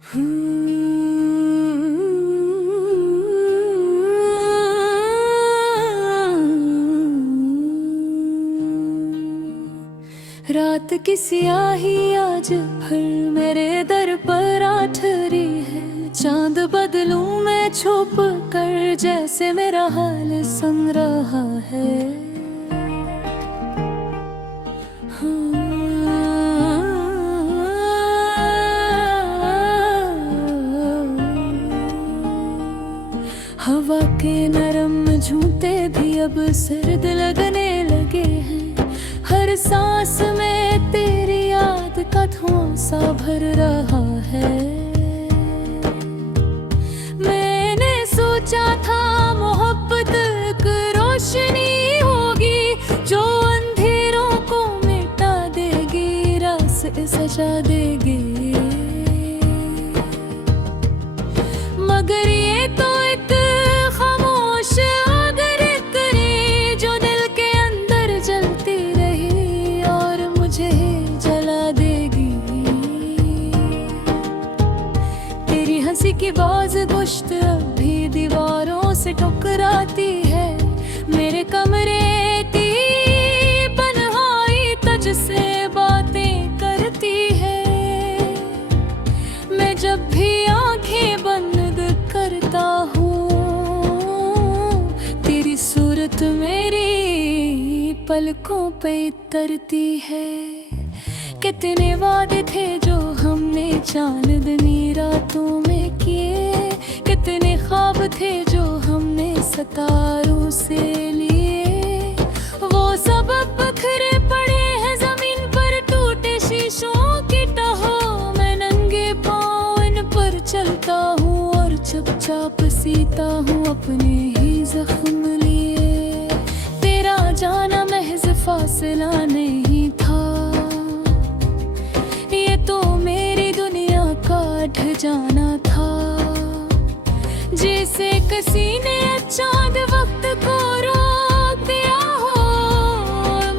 रात की स्याही आज फिर मेरे दर पर आ ठहरी है। चांद बदलूं मैं छुप कर, जैसे मेरा हाल सुन रहा है। हवा के नरम झूठे भी अब सर्द लगने लगे हैं। हर सांस में तेरी याद का धुआं सा भर रहा है। मैंने सोचा था मोहब्बत एक रोशनी होगी जो अंधेरों को मिटा देगी, रास्ते सजा देगी। मगर ये तो एक खामोश आग करी जो दिल के अंदर जलती रही और मुझे जला देगी। तेरी हंसी की बाज गुश्त अब भी दीवारों से टकराती है। मेरे कमरे की पनहाई तुझ से बातें करती है। मैं जब भी आंखें बंद करता हूँ, तेरी सूरत मेरी पलकों पे उतरती है। कितने वादे थे जो हमने चांदनी रातों में किए, कितने ख्वाब थे जो हमने सितारों से लिए। वो सब अब बिखरे पड़े हैं जमीन पर टूटे शीशों की टहों। मैं नंगे पाँव इन पर चलता हूँ और चुपचाप सीता हूँ अपने ही जख्म लिए। तेरा जाना महज फासला नहीं था, ये तो मेरी दुनिया का ढह जाना था। जैसे किसी ने चांद वक्त को रोक दिया हो,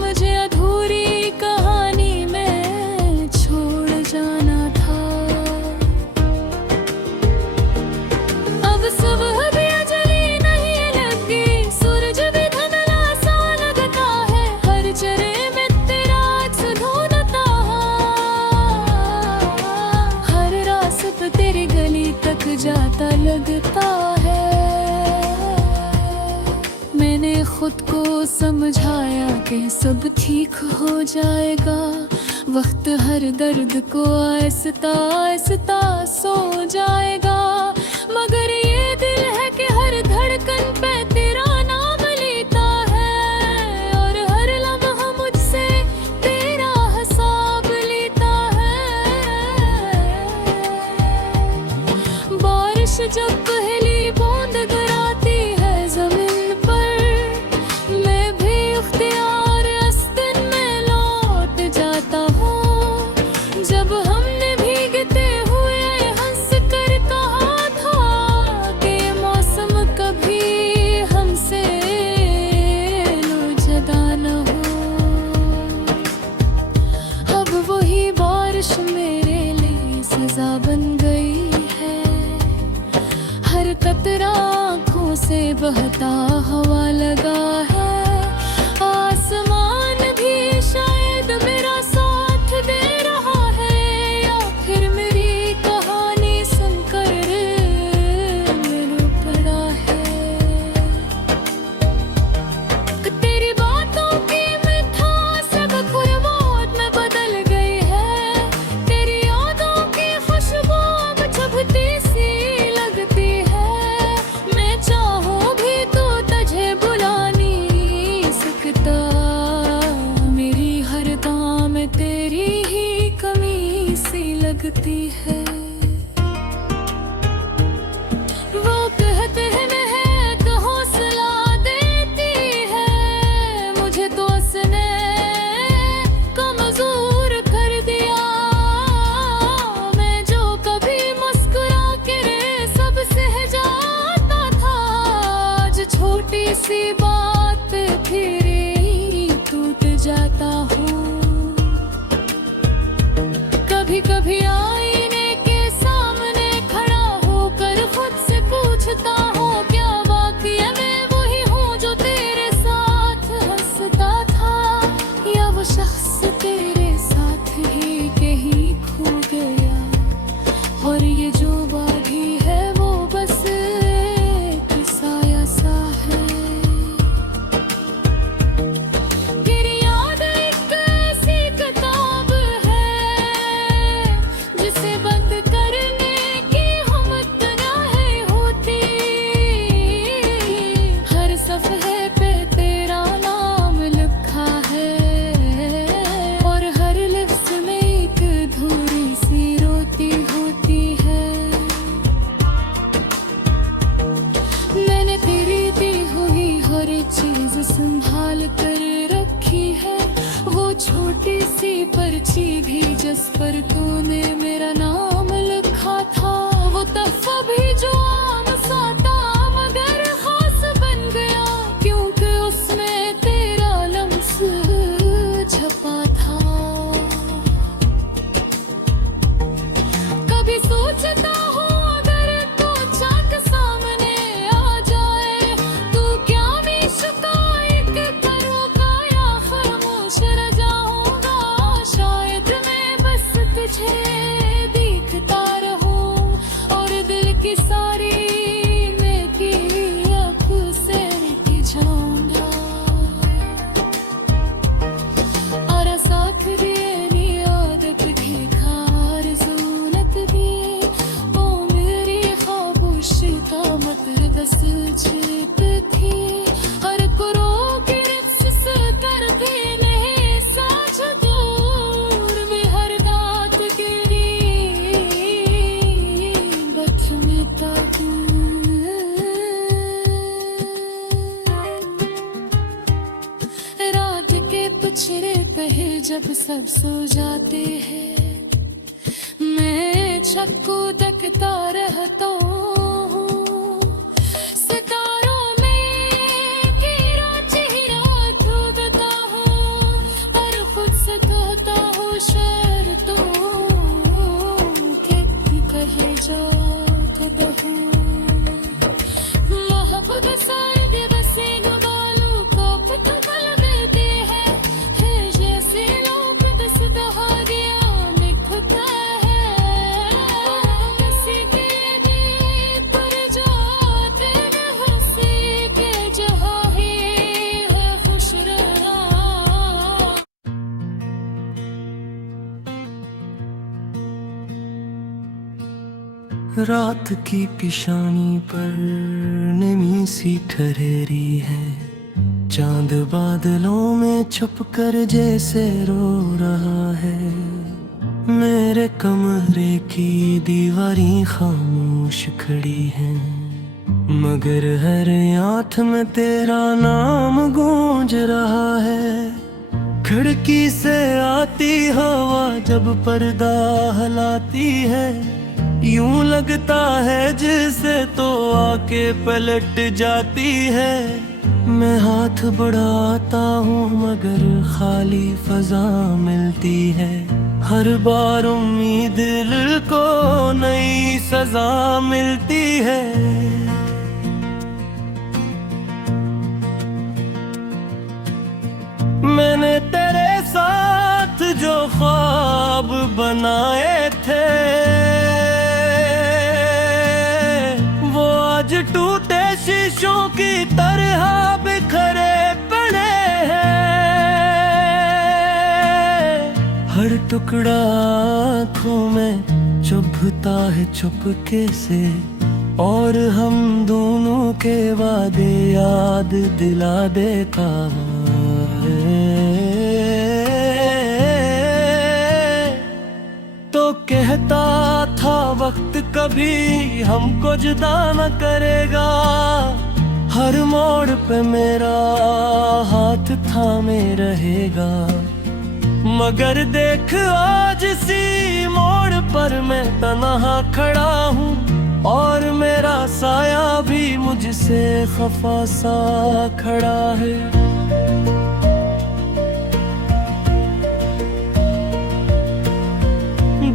मुझे अधूरी कहानी में छोड़ जाना था। अब सुबह भी अजली नहीं लगती, सूरज भी धुंधला सा लगता है। हर चेहरे में तेरा अक्स ढूंढता, हर रास्ता तेरी गली तक जाता लगता है। मैंने खुद को समझाया कि सब ठीक हो जाएगा। वक्त हर दर्द को आहिस्ता आहिस्ता सो जाएगा। मगर ये दिल है कि हर धड़कन पे तेरा नाम लेता है और हर लम्हा मुझसे तेरा हिसाब लेता है। बारिश जब पहली बूंद गिराती है जमीन पर, मैं भी इख्तियार अस्तिन में लौट जाता हूँ। जब हमने भीगते हुए हंस कर कहा था कि मौसम कभी हमसे जुदा न हो, अब वही बारिश मेरे लिए सजा बन गई है। हर कतरा आँखों से बहता हवा लगा है। आसमान भी शायद मेरा साथ दे रहा है, या फिर मेरी कहानी सुनकर रो पड़ा है। तेरी बातों की मिठास अब खुशबू में बदल गई है। तेरी यादों की खुशबू अब चुभती सी लगती है। मैं चाहूँ भी तो तुझे बुला नहीं सकता, मेरी हर काम में तेरी ही कमी सी लगती है। वो कहते हैं महक हौसला देती है, मुझे तो उसने कमजोर कर दिया। मैं जो कभी मुस्कुरा के सब सह जाता था, आज छोटी सी बात पे फिर ही टूट जाता हूँ। कभी कभी आईने वो शख्स तेरे साथ ही कहीं खो गया, और ये जो बागी है वो बस एक साया सा है। फिर याद एक ऐसी किताब है जिसे बंद करने की हिम्मत ना है होती। हर सफ़हे पे तेरा नाम लिखा है, और हर लिफ्ट में एक अधूरी सी रोती होती है। मैंने तेरी दी हुई हर एक चीज संभाल कर रखी है, वो छोटी सी पर्ची भी जिस पर तूने मेरा नाम लिखा था। वो तहफ़ा भी जो आम सा था मगर खास बन गया, क्योंकि उसमें तेरा लम्स छपा था। कभी सोचता हूँ अगर तू चाक सामने आ जाए, तू क्या मिशका एक करोगा या खामोश रह जाऊंगा। शायद मैं बस तुझे देखता रहूं और दिल की सारी नेकी आँखों से मिट जाऊंगा। और साथ दिए नी आदत की खारजूनत दिए, ओ मेरी खामोश का मतलब दस जित थी। हर कुरो की रिस कर देने साझ दूर में हर दात गिरी बच में तक। रात के पिछड़े पहर जब सब सो जाते हैं, मैं छत को तकता रहता हूँ। सितारों में गिरा चेहरा ढूंढता हूँ, और खुद से कहता हूँ शर्तों के कहे जा कदम। मोहब्बत सर्द बसीन बालों को पतल देते हैं, है जैसे लोग दस दहाड़ियाँ में खुदा है। किसी के दिल पर जाते हैं हंसी के जहाँ ही है खुश रहना। रात की पिशानी पर नमी सी ठहरी है, चांद बादलों में छुप कर जैसे रो रहा है। मेरे कमरे की दीवारें खामोश खड़ी हैं, मगर हर आँख में तेरा नाम गूंज रहा है। खिड़की से आती हवा जब पर्दा हिलाती है, यूं लगता है जिसे तो आके पलट जाती है। मैं हाथ बढ़ाता हूँ मगर खाली फजा मिलती है। हर बार उम्मीद दिल को नई सजा मिलती है। मैंने तेरे साथ जो ख्वाब बनाए थे, वो आज टूटे शीशों की तरह बिखरे पड़े हैं। हर टुकड़ा आँखों में चुभता है चुपके से, और हम दोनों के वादे याद दिला देता है। तो कहता था वक्त कभी हमको जुदा न करेगा, हर मोड़ पे मेरा हाथ थामे रहेगा। मगर देख आज इसी मोड़ पर मैं तन्हा खड़ा हूँ, और मेरा साया भी मुझसे खफा सा खड़ा है।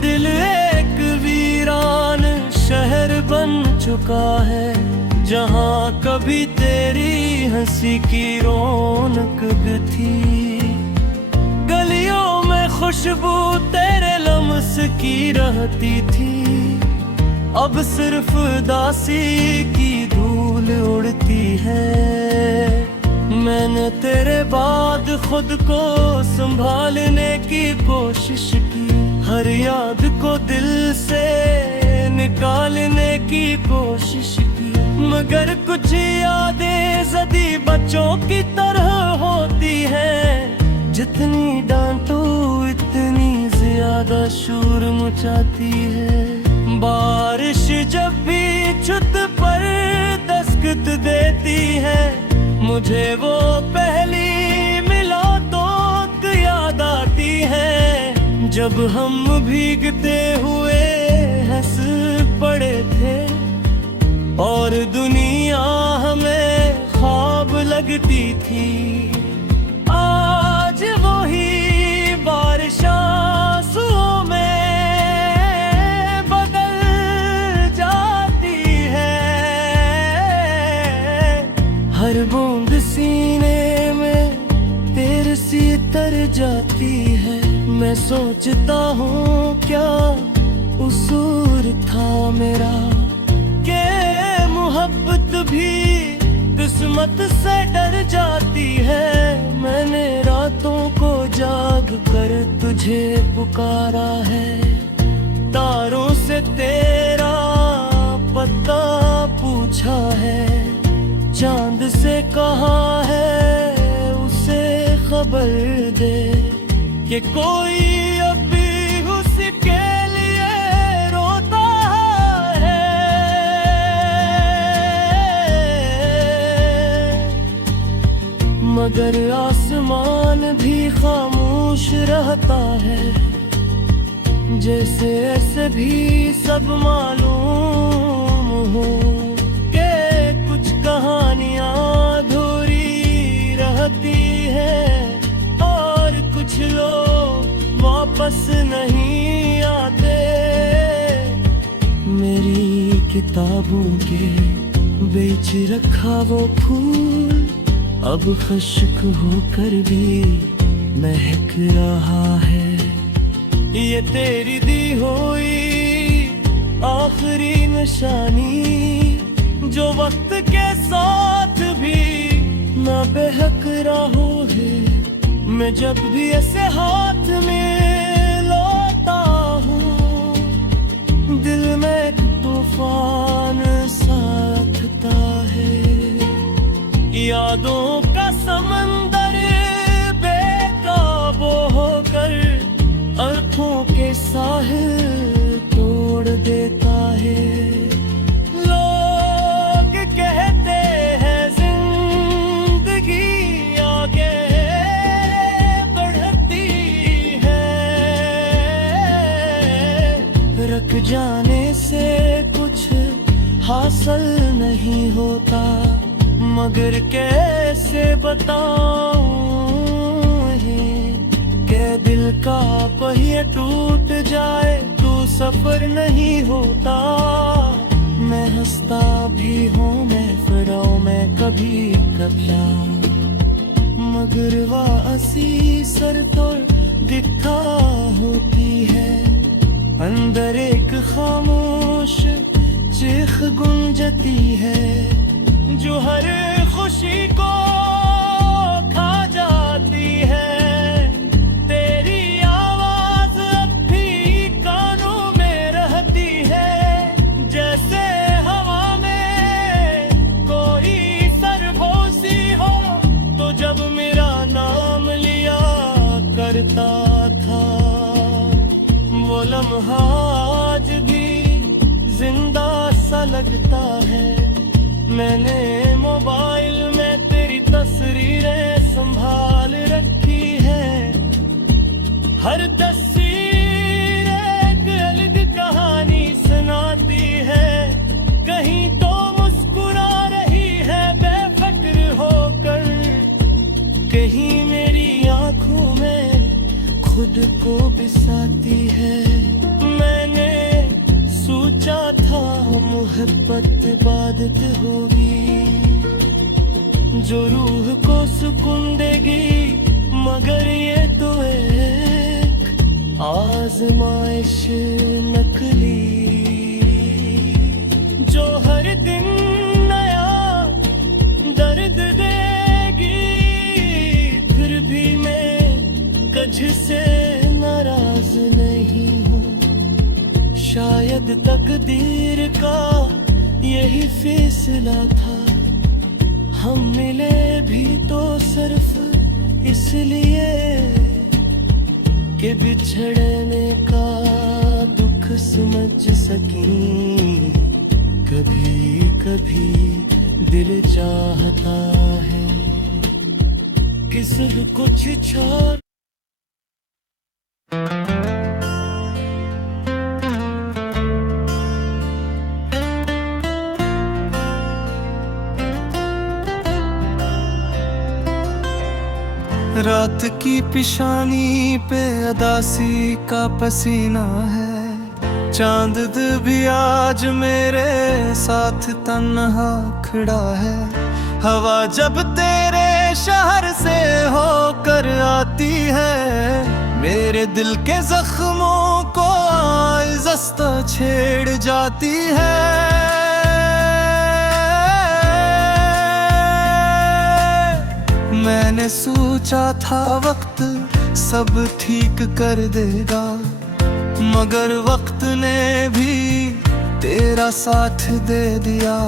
दिल एक वीरान शहर बन चुका है, जहाँ कभी तेरी हंसी की रौनक थी। खुशबू तेरे लम्स की रहती थी, अब सिर्फ दासी की धूल उड़ती है। मैंने तेरे बाद खुद को संभालने की कोशिश की, हर याद को दिल से निकालने की कोशिश की, मगर कुछ यादें ज़दी बच्चों की तरह होती हैं। जितनी डांटो इतनी ज्यादा शोर मचाती है। बारिश जब भी छत पर दस्तक देती है, मुझे वो पहली मुलाकात याद आती है, जब हम भीगते हुए हंस पड़े थे और दुनिया हमें ख्वाब लगती थी। आज वही बारिश आंसुओं में बदल जाती है, हर बूंद सीने में तेरे सी तर जाती है। मैं सोचता हूँ क्या उसूर था मेरा, के मोहब्बत भी किस्मत से डर जाती है। मैंने रातों को जाग कर तुझे पुकारा है, तारों से तेरा पता पूछा है, चांद से कहा है उसे खबर दे कि कोई अभी उसके लिए रोता है। मगर आसमान भी खामोश रहता है, जैसे ऐसे भी सब मालूम हो कि कुछ कहानियां अधूरी रहती है और कुछ लोग वापस नहीं आते। मेरी किताबों के बीच रखा वो फूल अब खुश्क होकर भी महक रहा है। ये तेरी दी हुई आखिरी निशानी, जो वक्त के साथ भी ना बहक रहा है। मैं जब भी ऐसे हाथ में लाता हूँ, दिल में तूफान सा उठता है। यादों का समंदर बेकाबू होकर आँखों के साहिल तोड़ देता है। लोग कहते हैं जिंदगी आगे बढ़ती है, रख जाने से कुछ हासिल नहीं होता, मगर कैसे बताऊं के दिल का पहिया टूट जाए तो सफर नहीं होता। मैं हंसता भी हूँ महफिलों में कभी कभी, मगर वासी सर तो दिखा होती है। अंदर एक खामोश चीख गूंजती है, जो हर खुशी को खा जाती है। तेरी आवाज अब भी कानों में रहती है, जैसे हवा में कोई सरगोशी हो। तो जब मेरा नाम लिया करता था, वो लम्हा आज भी जिंदा सा लगता है। मैंने मोबाइल में तेरी तस्वीरें संभाल रखी है, हर तस्वीर एक अलग कहानी सुनाती है। कहीं तो मुस्कुरा रही है बेफिक्र होकर, कहीं मेरी आंखों में खुद को बिसाती है। मैंने सोचा था मोहब्बत इबादत होगी, जो रूह को सुकून देगी, मगर ये तो एक आजमाइश नकली, जो हर दिन नया दर्द देगी। फिर भी मैं कझ से नाराज नहीं हूँ, शायद तकदीर का यही फैसला था। हम मिले भी तो सिर्फ इसलिए कि बिछड़ने का दुख समझ सकें। कभी कभी दिल चाहता है कि सब कुछ छोड़ रात की पिशानी पे अदासी का पसीना है। चांद भी आज मेरे साथ तन्हा खड़ा है। हवा जब तेरे शहर से होकर आती है, मेरे दिल के जख्मों को आइज़स्ता छेड़ जाती है। मैंने सोचा था वक्त सब ठीक कर देगा, मगर वक्त ने भी तेरा साथ दे दिया।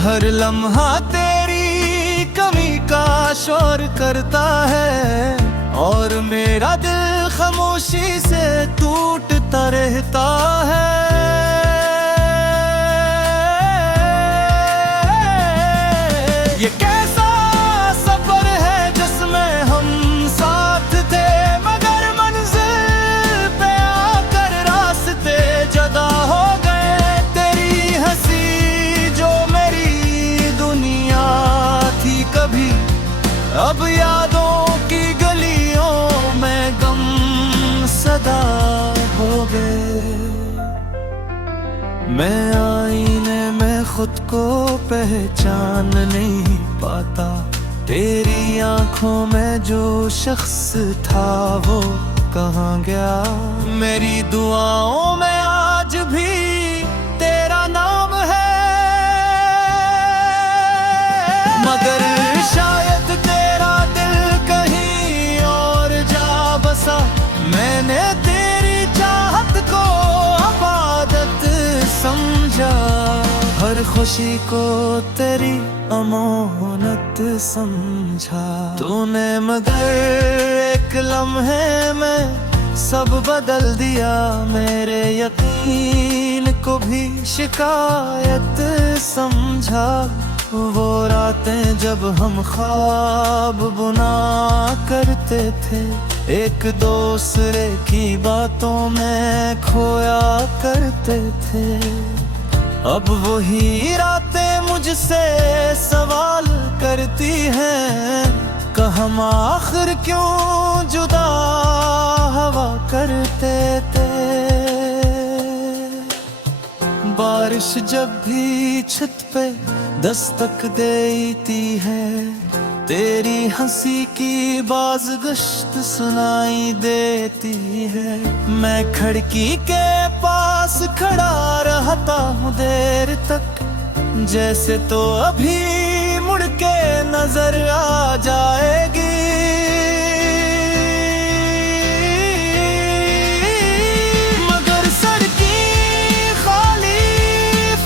हर लम्हा तेरी कमी का शोर करता है, और मेरा दिल खामोशी से टूटता रहता है। ये कैसा सफर है जिसमें हम साथ थे, मगर मंजिल पे आकर रास्ते जुदा हो गए। तेरी हंसी जो मेरी दुनिया थी कभी, अब यादों की गलियों में गम सदा हो गए। मैं आईने में खुद को पहचान नहीं पाता। तेरी आंखों में जो शख्स था वो कहाँ गया। मेरी दुआओं में आज भी तेरा नाम है, मगर शायद तेरा दिल कहीं और जा बसा। मैंने तेरी चाहत को आबादत समझा, हर खुशी को तेरी अमानत समझा। तूने मगर एक लम्हे में सब बदल दिया, मेरे यकीन को भी शिकायत समझा। वो रातें जब हम ख्वाब बुना करते थे, एक दूसरे की बातों में खोया करते थे। अब वही रातें मुझसे सवाल करती हैं, कि हम आखिर क्यों जुदा हवा करते थे। बारिश जब भी छत पे दस्तक देती है, तेरी हंसी की बाज़गश्त सुनाई देती है। मैं खिड़की के पास खड़ा रहता हूँ देर तक, जैसे तो अभी मुड़ के नजर आ जाएगी। मगर सड़की खाली,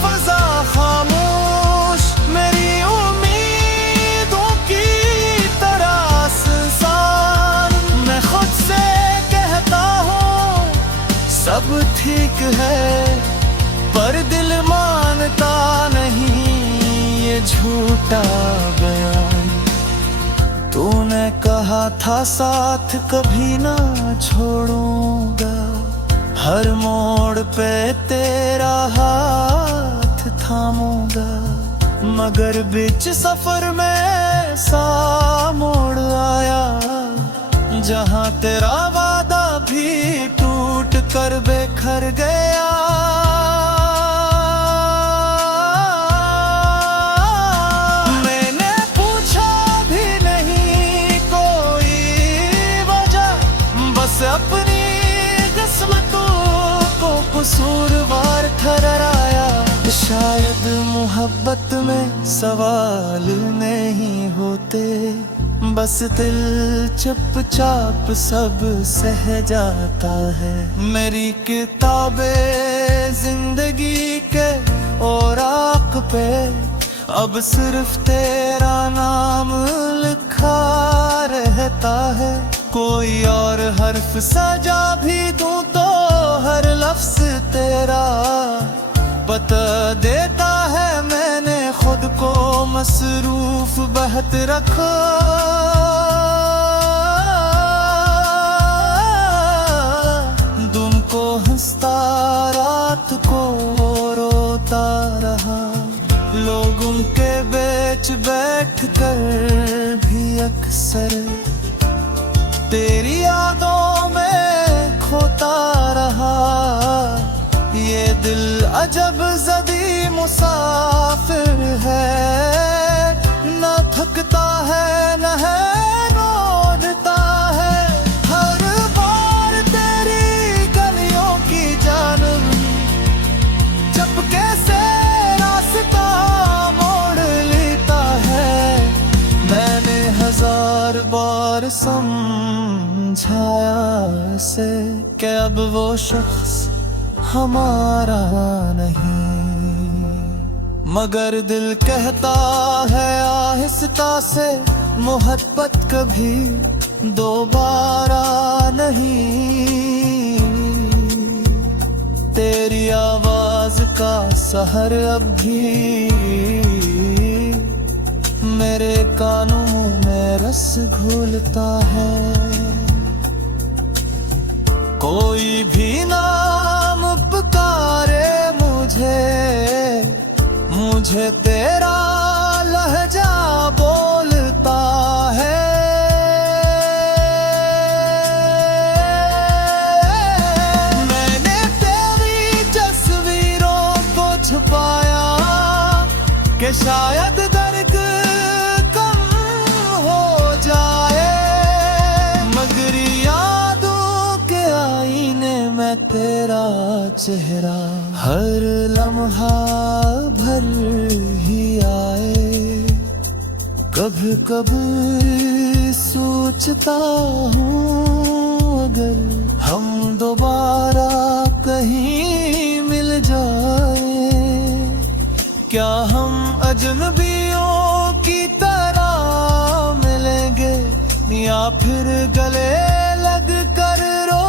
फजा खामोश, मेरी उम्मीदों की तरह सुनसान। मैं खुद से कहता हूँ सब ठीक है, पर दिल मानता नहीं ये झूठा बयान। तूने कहा था साथ कभी ना छोड़ूंगा, हर मोड़ पे तेरा हाथ थामूंगा। मगर बीच सफर में सा मोड़ आया, जहाँ तेरा वादा भी टूट कर बेखर गया। मैंने पूछा भी नहीं कोई वजह, बस अपनी किस्मत कसूरवार ठहराया। शायद मोहब्बत में सवाल नहीं होते, बस दिल चुपचाप सब सह जाता है। मेरी किताबें जिंदगी के औराक पे अब सिर्फ तेरा नाम लिखा रहता है। कोई और हर्फ सजा भी दूं तो हर लफ्ज तेरा बता देता है। मैंने खुद को मसरूफ बहत रखा, दिन को हंसता रात को रोता रहा। लोगों के बीच बैठ कर भी अक्सर तेरी यादों में खोता रहा। ये दिल अजब ज़दी मुसाफिर है, न थकता है न है लौटता है। हर बार तेरी गलियों की जानब चपके से रास्ता मोड़ लेता है। मैंने हजार बार समझाया से कि अब वो शख्स हमारा नहीं, मगर दिल कहता है आहिस्ता से मोहब्बत कभी दोबारा नहीं। तेरी आवाज का सहर अब भी मेरे कानों में रस घोलता है। कोई भी नाम पुकारे मुझे तेरा लहजा बोलता है। मैंने तेरी तस्वीरों को छुपाया कि शायद दर्द कम हो जाए, मगर यादों के आईने में तेरा चेहरा हर लम्हा भर ही आए। कभी कभी सोचता हूँ अगर हम दोबारा कहीं मिल जाए, क्या हम अजनबियों की तरह मिलेंगे या फिर गले लग कर रो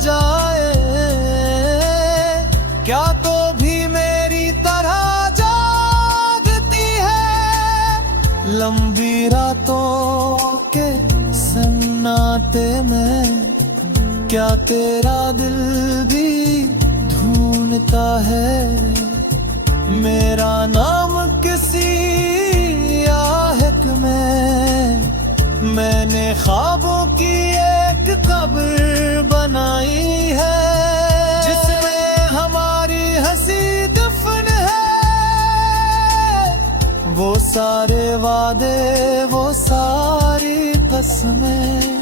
जाए। क्या तो भी मेरी तरह जागती है लंबी रातों के सन्नाटे में। क्या तेरा दिल भी ढूंढता है मेरा नाम किसी आहट में। मैंने ख्वाबों की एक कब्र बनाई है जिसमें हमारी हंसी दफन है। वो सारे वादे वो सारी कसमें